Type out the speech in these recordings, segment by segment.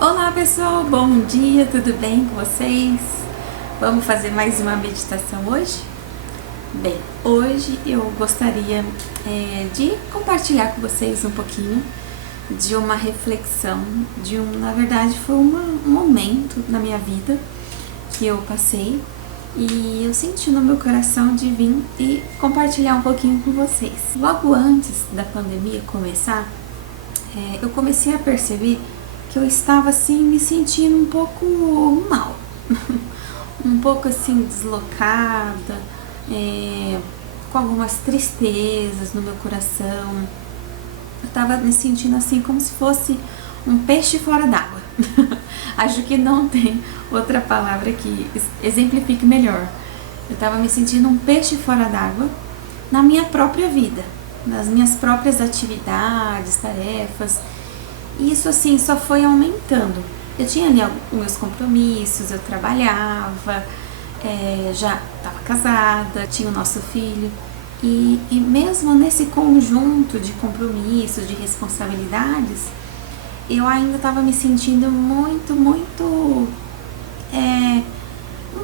Olá pessoal, bom dia, tudo bem com vocês? Vamos fazer mais uma meditação hoje? Bem, hoje eu gostaria de compartilhar com vocês um pouquinho de uma reflexão, na verdade foi um momento na minha vida que eu passei e eu senti no meu coração de vir e compartilhar um pouquinho com vocês. Logo antes da pandemia começar, eu comecei a perceber que eu estava assim me sentindo um pouco mal, um pouco assim deslocada, com algumas tristezas no meu coração. Eu estava me sentindo assim como se fosse um peixe fora d'água. Acho que não tem outra palavra que exemplifique melhor. Eu estava me sentindo um peixe fora d'água na minha própria vida, nas minhas próprias atividades, tarefas. E isso assim só foi aumentando. Eu tinha ali os meus compromissos, eu trabalhava, já estava casada, tinha o nosso filho. E mesmo nesse conjunto de compromissos, de responsabilidades, eu ainda estava me sentindo muito um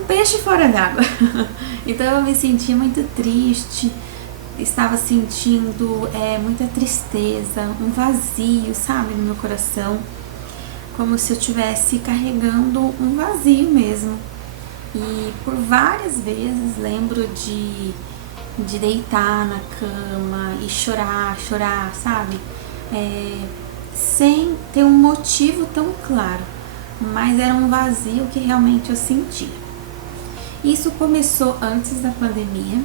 peixe fora d'água. Então eu me sentia muito triste, estava sentindo muita tristeza, um vazio, sabe, no meu coração, como se eu estivesse carregando um vazio mesmo. E por várias vezes lembro de deitar na cama e chorar, sabe, sem ter um motivo tão claro, mas era um vazio que realmente eu sentia. Isso começou antes da pandemia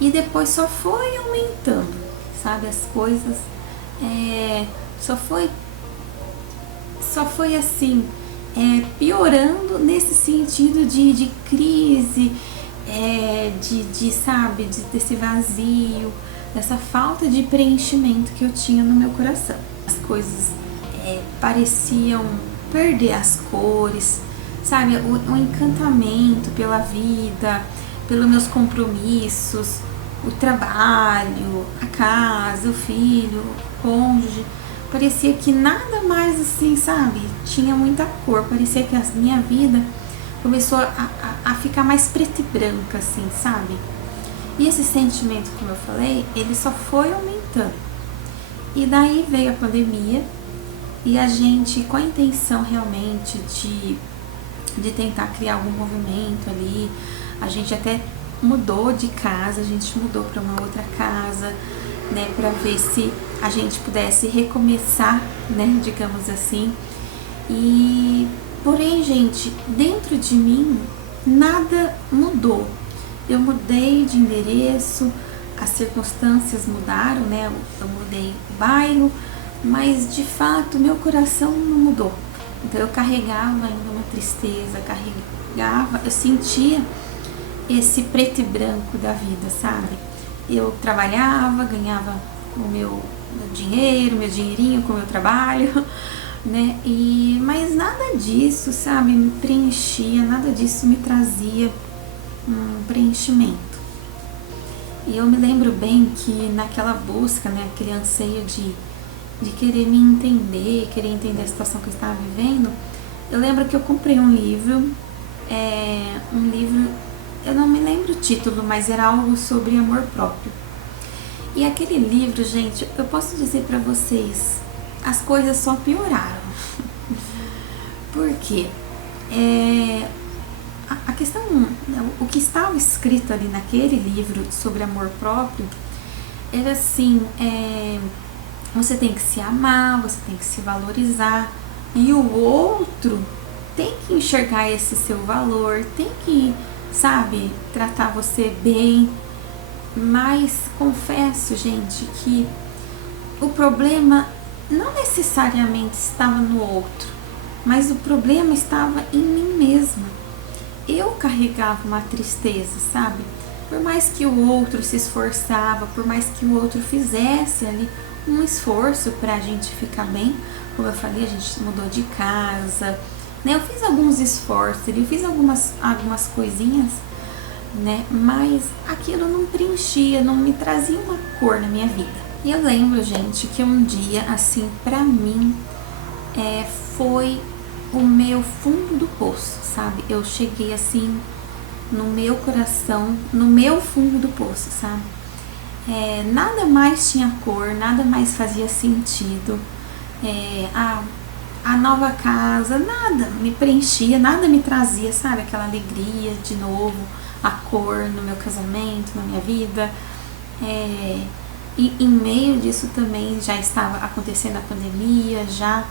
e depois só foi aumentando, sabe, as coisas, só foi assim, piorando nesse sentido de crise, sabe, desse vazio, dessa falta de preenchimento que eu tinha no meu coração. As coisas pareciam perder as cores, sabe, o encantamento pela vida, pelos meus compromissos, o trabalho, a casa, o filho, o cônjuge. Parecia que nada mais assim, sabe, tinha muita cor. Parecia que a minha vida começou a ficar mais preta e branca, assim, sabe? E esse sentimento, como eu falei, ele só foi aumentando. E daí veio a pandemia e a gente, com a intenção realmente de tentar criar algum movimento ali, a gente até mudou de casa, a gente mudou para uma outra casa, né, para ver se a gente pudesse recomeçar, né, digamos assim. E porém, gente, dentro de mim nada mudou. Eu mudei de endereço, as circunstâncias mudaram, né? Eu mudei o bairro, mas de fato meu coração não mudou. Então eu carregava ainda uma tristeza, eu sentia esse preto e branco da vida, sabe? Eu trabalhava, ganhava o meu dinheiro, meu dinheirinho com o meu trabalho, né? Mas nada disso, sabe, me preenchia, nada disso me trazia um preenchimento. E eu me lembro bem que naquela busca, né, aquele anseio de querer me entender, querer entender a situação que eu estava vivendo, eu lembro que eu comprei um livro, eu não me lembro o título, mas era algo sobre amor próprio. E aquele livro, gente, eu posso dizer pra vocês, as coisas só pioraram. Por quê? A questão, o que estava escrito ali naquele livro sobre amor próprio era assim, você tem que se amar, você tem que se valorizar, e o outro tem que enxergar esse seu valor, tem que, sabe, tratar você bem. Mas confesso, gente, que o problema não necessariamente estava no outro, mas o problema estava em mim mesma. Eu carregava uma tristeza, sabe? Por mais que o outro se esforçava, por mais que o outro fizesse ali um esforço pra gente ficar bem, como eu falei, a gente mudou de casa, né? Eu fiz alguns esforços, eu fiz algumas coisinhas, né? Mas aquilo não preenchia, não me trazia uma cor na minha vida. E eu lembro, gente, que um dia, assim, pra mim, foi o meu fundo do poço, sabe? Eu cheguei assim no meu coração, no meu fundo do poço, sabe? Nada mais tinha cor, nada mais fazia sentido. A nova casa, nada me preenchia, nada me trazia, sabe? Aquela alegria de novo, a cor no meu casamento, na minha vida. E em meio disso também já estava acontecendo a pandemia, já.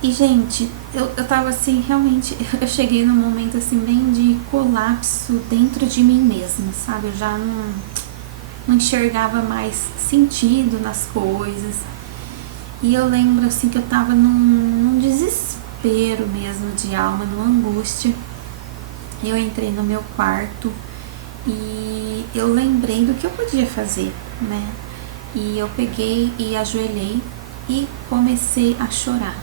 E, gente, eu tava assim, realmente, eu cheguei num momento assim, bem de colapso dentro de mim mesma, sabe? Eu já não enxergava mais sentido nas coisas. E eu lembro, assim, que eu tava num desespero mesmo de alma, numa angústia. Eu entrei no meu quarto e eu lembrei do que eu podia fazer, né? E eu peguei e ajoelhei e comecei a chorar.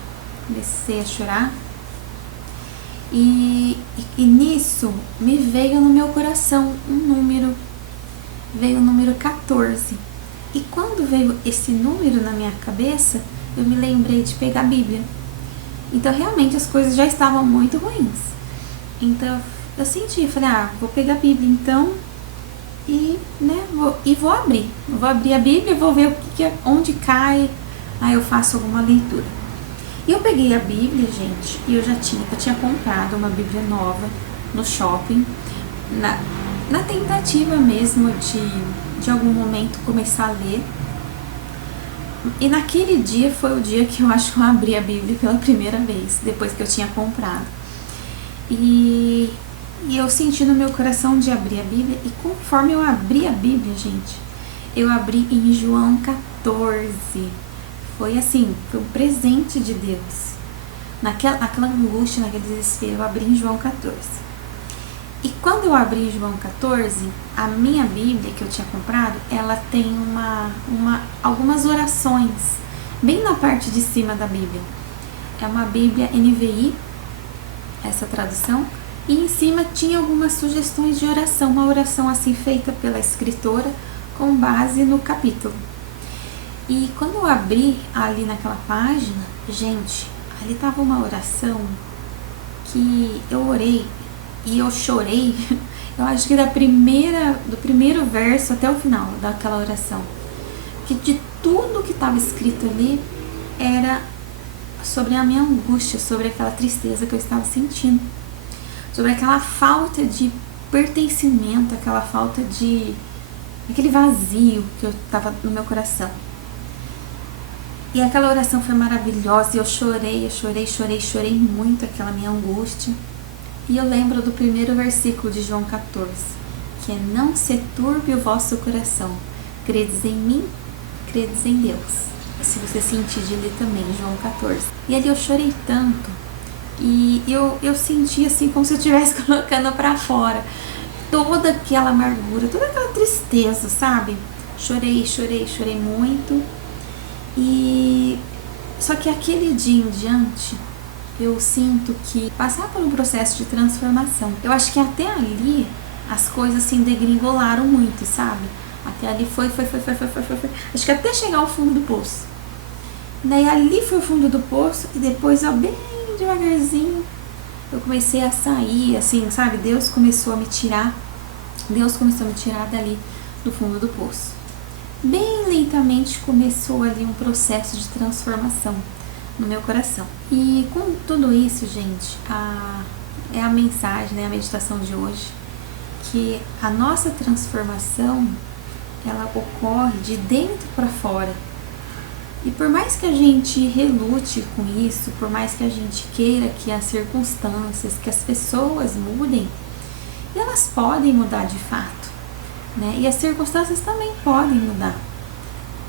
E nisso me veio no meu coração veio o número 14. E quando veio esse número na minha cabeça, eu me lembrei de pegar a Bíblia. Então realmente as coisas já estavam muito ruins. Então eu senti, falei, vou pegar a Bíblia então e, né, vou abrir. Eu vou abrir a Bíblia, vou ver onde cai, aí eu faço alguma leitura. E eu peguei a Bíblia, gente, e eu tinha comprado uma Bíblia nova no shopping, na tentativa mesmo de algum momento começar a ler. E naquele dia foi o dia que eu acho que eu abri a Bíblia pela primeira vez, depois que eu tinha comprado. E eu senti no meu coração de abrir a Bíblia, e conforme eu abri a Bíblia, gente, eu abri em João 14. Foi assim, foi um presente de Deus. Naquela angústia, naquele desespero, eu abri em João 14. E quando eu abri João 14, a minha Bíblia que eu tinha comprado, ela tem algumas orações, bem na parte de cima da Bíblia. É uma Bíblia NVI, essa tradução, e em cima tinha algumas sugestões de oração, uma oração assim feita pela escritora com base no capítulo. E quando eu abri ali naquela página, gente, ali tava uma oração que eu orei e eu chorei, eu acho que do primeiro verso até o final daquela oração. Que de tudo que estava escrito ali era sobre a minha angústia, sobre aquela tristeza que eu estava sentindo, sobre aquela falta de pertencimento, aquela falta aquele vazio que eu estava no meu coração. E aquela oração foi maravilhosa e eu chorei muito aquela minha angústia. E eu lembro do primeiro versículo de João 14, que é: não se turbe o vosso coração, credes em mim, credes em Deus. Se você sentir de ler também, João 14. E ali eu chorei tanto, e eu senti assim como se eu estivesse colocando pra fora toda aquela amargura, toda aquela tristeza, sabe? Chorei muito. E só que aquele dia em diante, eu sinto que passar por um processo de transformação. Eu acho que até ali as coisas assim degringolaram muito, sabe? Até ali foi. Acho que até chegar ao fundo do poço. Daí ali foi o fundo do poço e depois, bem devagarzinho, eu comecei a sair, assim, sabe? Deus começou a me tirar dali do fundo do poço. Bem lentamente começou ali um processo de transformação no meu coração. E com tudo isso, gente, é a mensagem, né, a meditação de hoje, que a nossa transformação, ela ocorre de dentro para fora. E por mais que a gente relute com isso, por mais que a gente queira que as circunstâncias, que as pessoas mudem, elas podem mudar de fato, né? E as circunstâncias também podem mudar.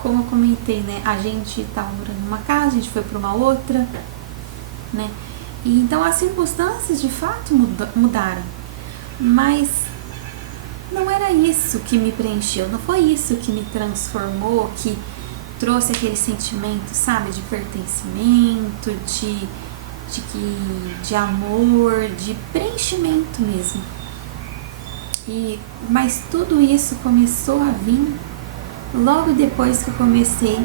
Como eu comentei, né? A gente estava morando numa casa, a gente foi para uma outra, né? E então as circunstâncias de fato mudaram. Mas não era isso que me preencheu, não foi isso que me transformou, que trouxe aquele sentimento, sabe? De pertencimento, de amor, de preenchimento mesmo. Mas tudo isso começou a vir logo depois que eu comecei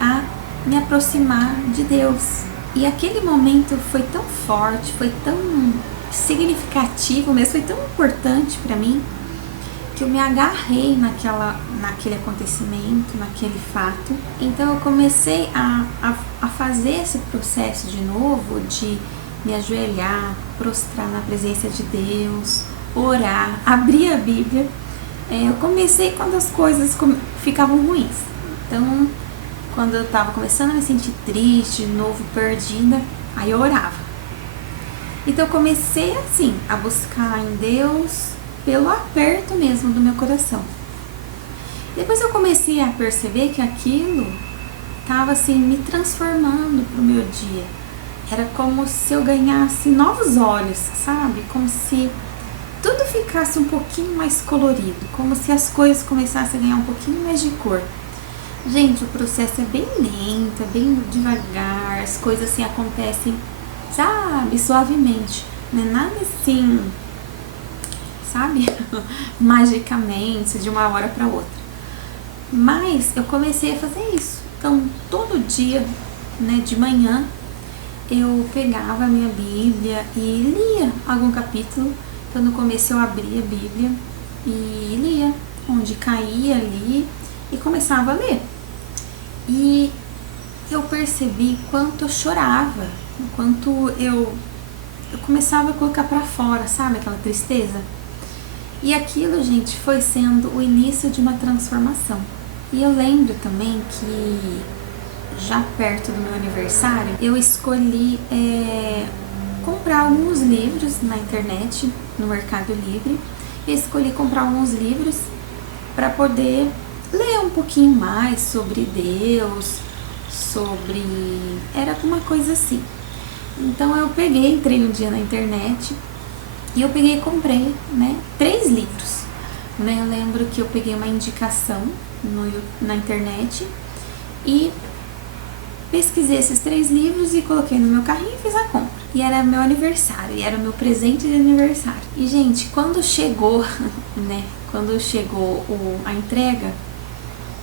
a me aproximar de Deus, E aquele momento foi tão forte, foi tão significativo mesmo, foi tão importante para mim, que eu me agarrei naquele acontecimento, naquele fato. Então eu comecei a fazer esse processo de novo, de me ajoelhar, prostrar na presença de Deus, orar, abrir a Bíblia. Eu comecei quando as coisas ficavam ruins. Então, quando eu estava começando a me sentir triste, de novo, perdida, aí eu orava. Então eu comecei assim, a buscar em Deus pelo aperto mesmo do meu coração. Depois eu comecei a perceber que aquilo estava assim me transformando pro meu dia. Era como se eu ganhasse novos olhos, sabe? Como se tudo ficasse um pouquinho mais colorido, como se as coisas começassem a ganhar um pouquinho mais de cor. Gente, o processo é bem lento, é bem devagar, as coisas assim acontecem, sabe, suavemente. Não é nada assim, sabe, magicamente, de uma hora para outra. Mas eu comecei a fazer isso. Então, todo dia, né, de manhã, eu pegava a minha Bíblia e lia algum capítulo. Então, no começo eu abria a Bíblia e lia, onde caía ali, e começava a ler. E eu percebi quanto eu chorava, quanto eu começava a colocar pra fora, sabe, aquela tristeza. E aquilo, gente, foi sendo o início de uma transformação. E eu lembro também que já perto do meu aniversário, eu escolhi comprar alguns livros na internet, no Mercado Livre. Eu escolhi comprar alguns livros para poder ler um pouquinho mais sobre Deus, era alguma coisa assim. Então eu entrei um dia na internet e eu peguei e comprei, né, 3 livros. Né? Eu lembro que eu peguei uma indicação na internet e pesquisei esses 3 livros e coloquei no meu carrinho e fiz a compra. E era meu aniversário, e era o meu presente de aniversário. E, gente, quando chegou, né, a entrega,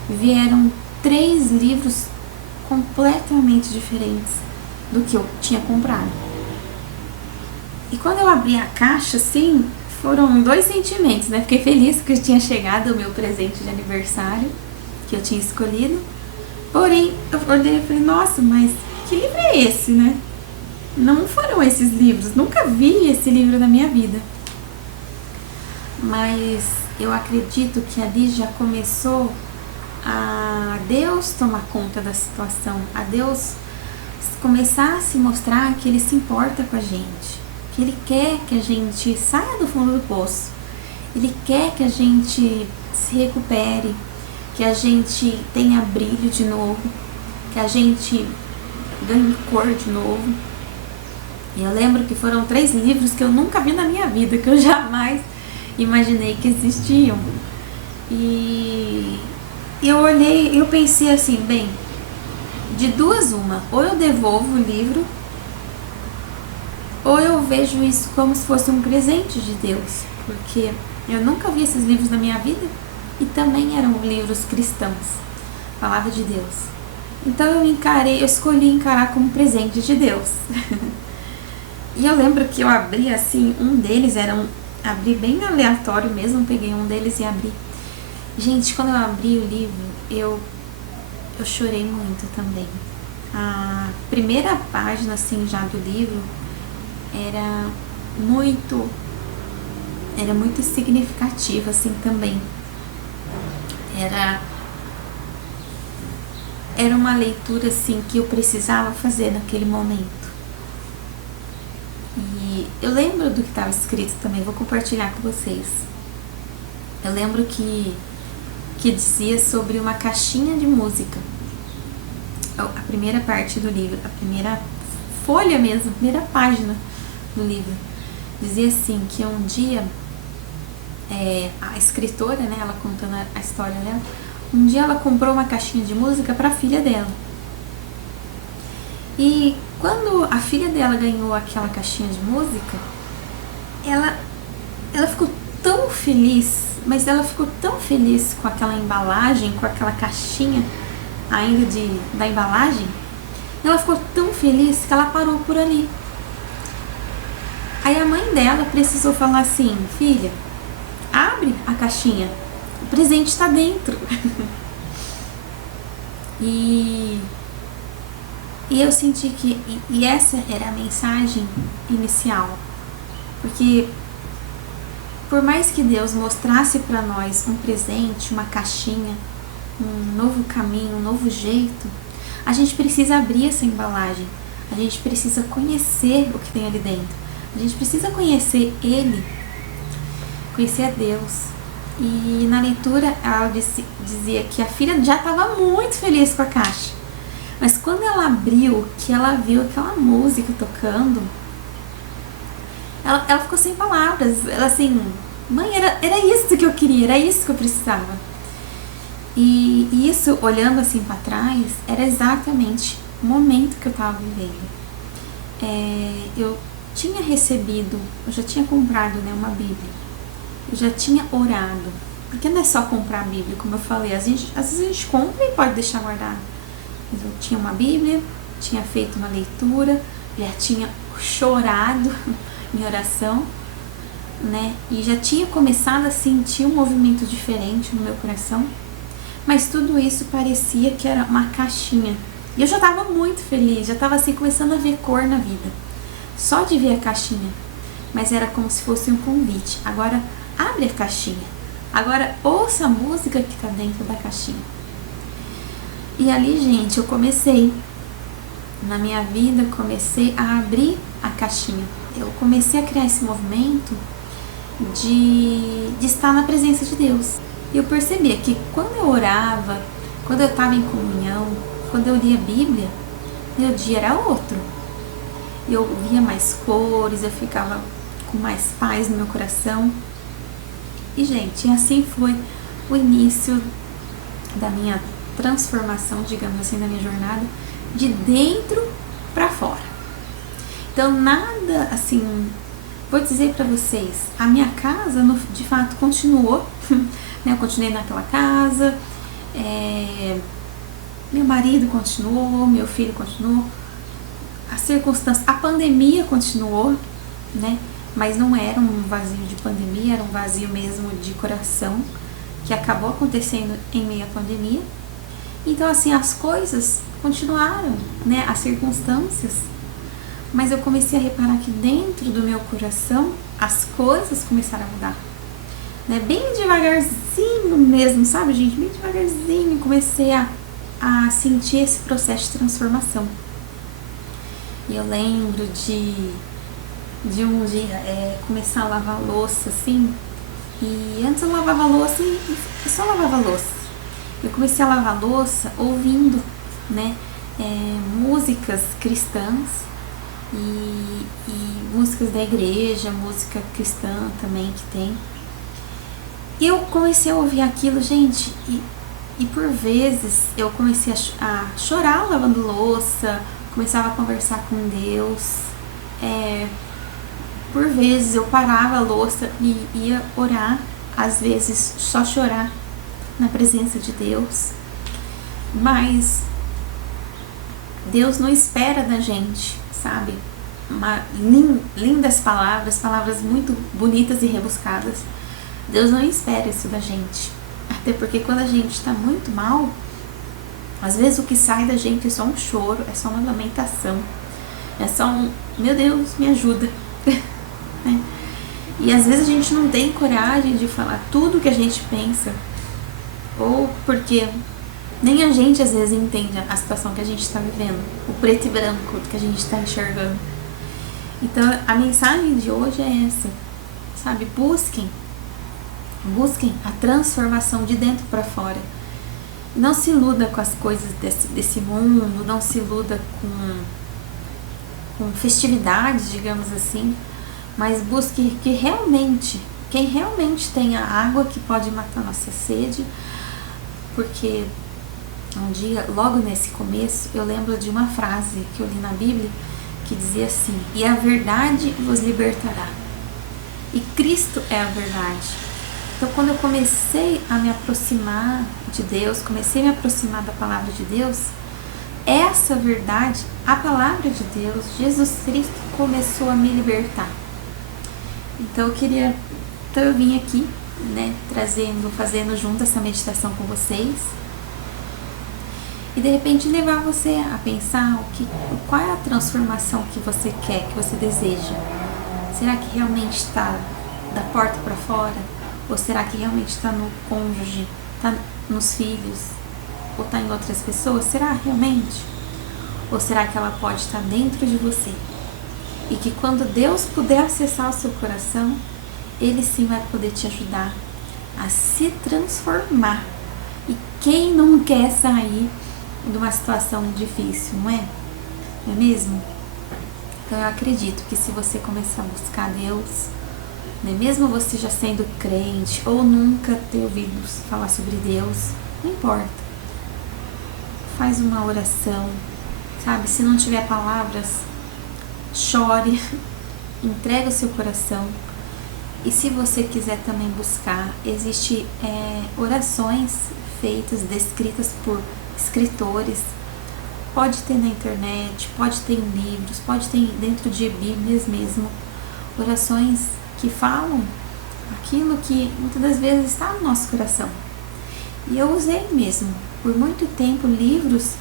vieram 3 livros completamente diferentes do que eu tinha comprado. E quando eu abri a caixa, assim, foram 2 sentimentos, né? Fiquei feliz que tinha chegado o meu presente de aniversário, que eu tinha escolhido. Porém, eu olhei e falei, nossa, mas que livro é esse, né? Não foram esses livros, nunca vi esse livro na minha vida. Mas eu acredito que ali já começou a Deus tomar conta da situação, a Deus começar a se mostrar que Ele se importa com a gente, que Ele quer que a gente saia do fundo do poço, Ele quer que a gente se recupere, que a gente tenha brilho de novo, que a gente ganhe cor de novo. E eu lembro que foram 3 livros que eu nunca vi na minha vida, que eu jamais imaginei que existiam. E eu olhei, eu pensei assim, bem, de 2 uma, ou eu devolvo o livro, ou eu vejo isso como se fosse um presente de Deus, porque eu nunca vi esses livros na minha vida e também eram livros cristãos, palavra de Deus. Então eu escolhi encarar como presente de Deus. E eu lembro que eu abri assim, um deles abri bem aleatório mesmo, peguei um deles e abri. Gente, quando eu abri o livro, eu chorei muito também. A primeira página assim já do livro era muito significativa assim também. Era uma leitura assim que eu precisava fazer naquele momento. E eu lembro do que estava escrito também, vou compartilhar com vocês. Eu lembro que dizia sobre uma caixinha de música. A primeira parte do livro, a primeira folha mesmo, a primeira página do livro, dizia assim, que um dia a escritora, né, ela contando a história dela, um dia ela comprou uma caixinha de música para a filha dela. E quando a filha dela ganhou aquela caixinha de música, ela ficou tão feliz, mas ela ficou tão feliz com aquela embalagem, com aquela caixinha ainda da embalagem, Ela ficou tão feliz que ela parou por ali. Aí a mãe dela precisou falar assim: filha, abre a caixinha, o presente está dentro. E eu senti que essa era a mensagem inicial, porque por mais que Deus mostrasse para nós um presente, uma caixinha, um novo caminho, um novo jeito, a gente precisa abrir essa embalagem, a gente precisa conhecer o que tem ali dentro, a gente precisa conhecer Ele, conhecer a Deus. E na leitura ela dizia que a filha já estava muito feliz com a caixa, mas quando ela abriu, que ela viu aquela música tocando, ela ficou sem palavras. Ela assim, mãe, era isso que eu queria, era isso que eu precisava. E isso, olhando assim para trás, era exatamente o momento que eu estava vivendo. Eu tinha recebido, eu já tinha comprado, né, uma Bíblia. Eu já tinha orado. Porque não é só comprar a Bíblia, como eu falei, às vezes a gente compra e pode deixar guardado. Mas eu tinha uma Bíblia, tinha feito uma leitura, já tinha chorado em oração, né? E já tinha começado a sentir um movimento diferente no meu coração. Mas tudo isso parecia que era uma caixinha. E eu já estava muito feliz, já estava assim começando a ver cor na vida. Só de ver a caixinha. Mas era como se fosse um convite. Agora abre a caixinha. Agora ouça a música que está dentro da caixinha. E ali, gente, eu comecei. Na minha vida, comecei a abrir a caixinha. Eu comecei a criar esse movimento de estar na presença de Deus. E eu percebia que quando eu orava, quando eu estava em comunhão, quando eu lia a Bíblia, meu dia era outro. Eu via mais cores, eu ficava com mais paz no meu coração. E, gente, assim foi o início da minha transformação, digamos assim, da minha jornada, de dentro para fora. Então, nada assim, vou dizer para vocês, a minha casa, de fato, continuou, né? Eu continuei naquela casa, meu marido continuou, meu filho continuou, a circunstância, a pandemia continuou, né? Mas não era um vazio de pandemia, era um vazio mesmo de coração, que acabou acontecendo em meio à pandemia. Então, assim, as coisas continuaram, né? As circunstâncias. Mas eu comecei a reparar que dentro do meu coração, as coisas começaram a mudar. Né? Bem devagarzinho mesmo, sabe, gente? Bem devagarzinho, comecei a sentir esse processo de transformação. E eu lembro de um dia começar a lavar a louça, assim. E antes eu lavava a louça e só lavava a louça. Eu comecei a lavar a louça ouvindo, né, músicas cristãs e músicas da igreja, música cristã também que tem. E eu comecei a ouvir aquilo, gente, e por vezes eu comecei a chorar lavando louça, começava a conversar com Deus. Por vezes eu parava a louça e ia orar, às vezes só chorar na presença de Deus. Mas Deus não espera da gente, sabe? Lindas palavras muito bonitas e rebuscadas. Deus não espera isso da gente. Até porque quando a gente está muito mal, às vezes o que sai da gente é só um choro, é só uma lamentação, é só um, meu Deus, me ajuda. E às vezes a gente não tem coragem de falar tudo que a gente pensa, ou porque nem a gente às vezes entende a situação que a gente está vivendo, o preto e branco que a gente está enxergando. Então a mensagem de hoje é essa, sabe? Busquem a transformação de dentro para fora. Não se iluda com as coisas desse mundo, não se iluda com festividades, digamos assim, mas busque quem realmente tem a água que pode matar nossa sede. Porque um dia, logo nesse começo, eu lembro de uma frase que eu li na Bíblia que dizia assim: e a verdade vos libertará. E Cristo é a verdade. Então, quando eu comecei a me aproximar de Deus, comecei a me aproximar da palavra de Deus, essa verdade, a palavra de Deus, Jesus Cristo, começou a me libertar. Então eu vim aqui, né, fazendo junto essa meditação com vocês. E de repente levar você a pensar qual é a transformação que você quer, que você deseja. Será que realmente está da porta para fora? Ou será que realmente está no cônjuge, está nos filhos? Ou está em outras pessoas? Será realmente? Ou será que ela pode estar dentro de você? E que quando Deus puder acessar o seu coração, Ele sim vai poder te ajudar a se transformar. E quem não quer sair de uma situação difícil, não é? Não é mesmo? Então eu acredito que se você começar a buscar Deus, né, mesmo você já sendo crente ou nunca ter ouvido falar sobre Deus, não importa. Faz uma oração, sabe? Se não tiver palavras, chore, entrega o seu coração. E se você quiser também buscar, existe orações feitas, descritas por escritores. Pode ter na internet, pode ter em livros, pode ter dentro de Bíblias mesmo. Orações que falam aquilo que muitas das vezes está no nosso coração. E eu usei mesmo, por muito tempo, livros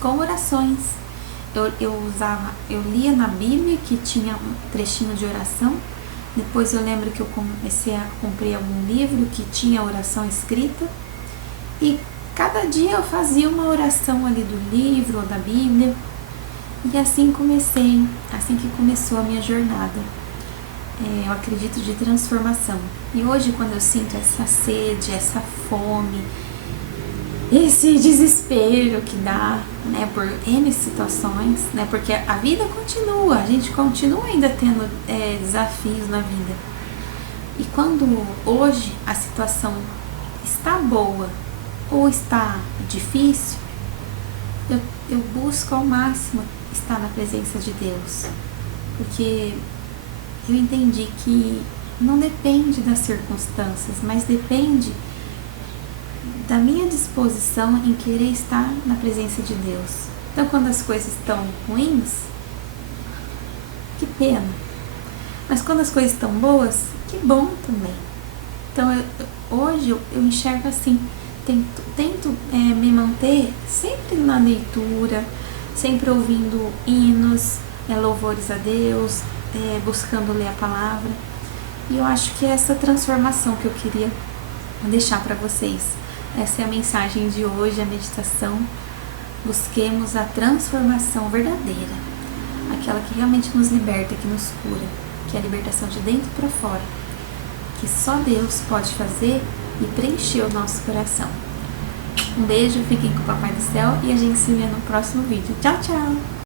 com orações. Eu lia na Bíblia que tinha um trechinho de oração. Depois eu lembro que eu comprei algum livro que tinha oração escrita. E cada dia eu fazia uma oração ali do livro ou da Bíblia. E assim que começou a minha jornada. Eu acredito de transformação. E hoje, quando eu sinto essa sede, essa fome, esse desespero que dá, né, por N situações, né, porque a vida continua, a gente continua ainda tendo desafios na vida. E quando hoje a situação está boa ou está difícil, eu busco ao máximo estar na presença de Deus, porque eu entendi que não depende das circunstâncias, mas depende da minha disposição em querer estar na presença de Deus. Então, quando as coisas estão ruins, que pena. Mas quando as coisas estão boas, que bom também. Então, hoje eu enxergo assim, tento me manter sempre na leitura, sempre ouvindo hinos, louvores a Deus, buscando ler a palavra. E eu acho que é essa transformação que eu queria deixar para vocês. Essa é a mensagem de hoje, a meditação. Busquemos a transformação verdadeira, aquela que realmente nos liberta, que nos cura, que é a libertação de dentro para fora, que só Deus pode fazer e preencher o nosso coração. Um beijo, fiquem com o Papai do Céu e a gente se vê no próximo vídeo. Tchau, tchau!